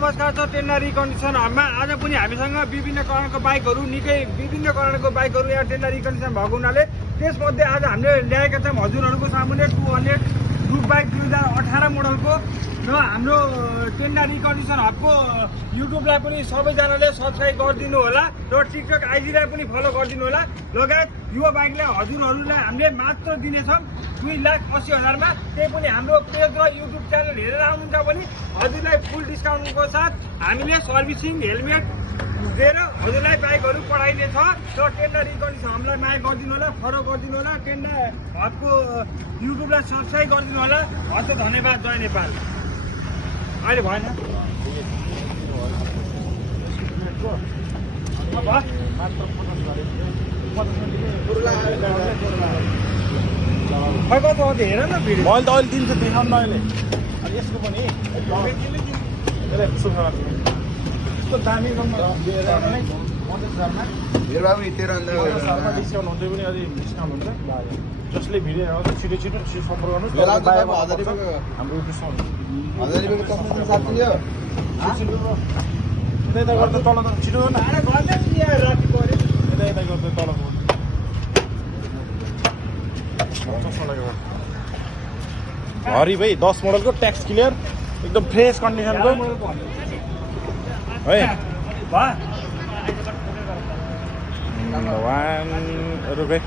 नमस्कार छ टेन्डरी कन्डिसनमा। आज पनि हामीसँग विभिन्न कलरको बाइकहरू निकै विभिन्न कलरको बाइकहरू यहाँ टेन्डरी कन्डिसन भएको हुनाले त्यसमध्ये आज हामीले ल्याएका छौँ हजुरहरूको सामुन्ने 200 रुट बाइक 2018 मोडलको र हाम्रो टेन्डरी कन्डिसन हबको युट्युबलाई पनि सबैजनाले सब्सक्राइब गरिदिनु होला र टिकटक आइडीलाई पनि फलो गरिदिनु होला। लगायत यो बाइकलाई हजुरहरूलाई हामीले मात्र दिनेछौँ 2,80,000 मा। त्यही पनि हाम्रो पेज र युट्युब च्यानल हेरेर आउनुहुन्छ भने हजुरलाई फुल डिस्काउन्टको साथ हामीले सर्भिसिङ हेलमेट दिएर हजुरलाई बाइकहरू पठाइनेछ र टेन्डरी कन्डिसन हामीलाई माया गरिदिनु होला, फलो गरिदिनु होला, टेन्डर हबको युट्युबलाई सब्सक्राइब गरिदिनु होला। हस् त धन्यवाद। जय नेपाल। अहिले भएन खै कति आउँथ्यो हेर न भिडियो। मैले त अहिले दिन्छु देखाउनु अहिले। अनि यसको पनि यस्तो दामी डिस्काउन्ट हुन्छ पनि अलि डिस्काउन्ट हुन्छ। जसले भिडियो आउँछ छिटो छिटो सम्पर्क गर्नुहोस्। हाम्रो डिस्काउन्ट यता गर्दा तल त छिटो न यता गर्दा तल हरि भाइ 10 मोडलको ट्याक्स क्लियर एकदम फ्रेस कन्डिसनको है। भयो ₹1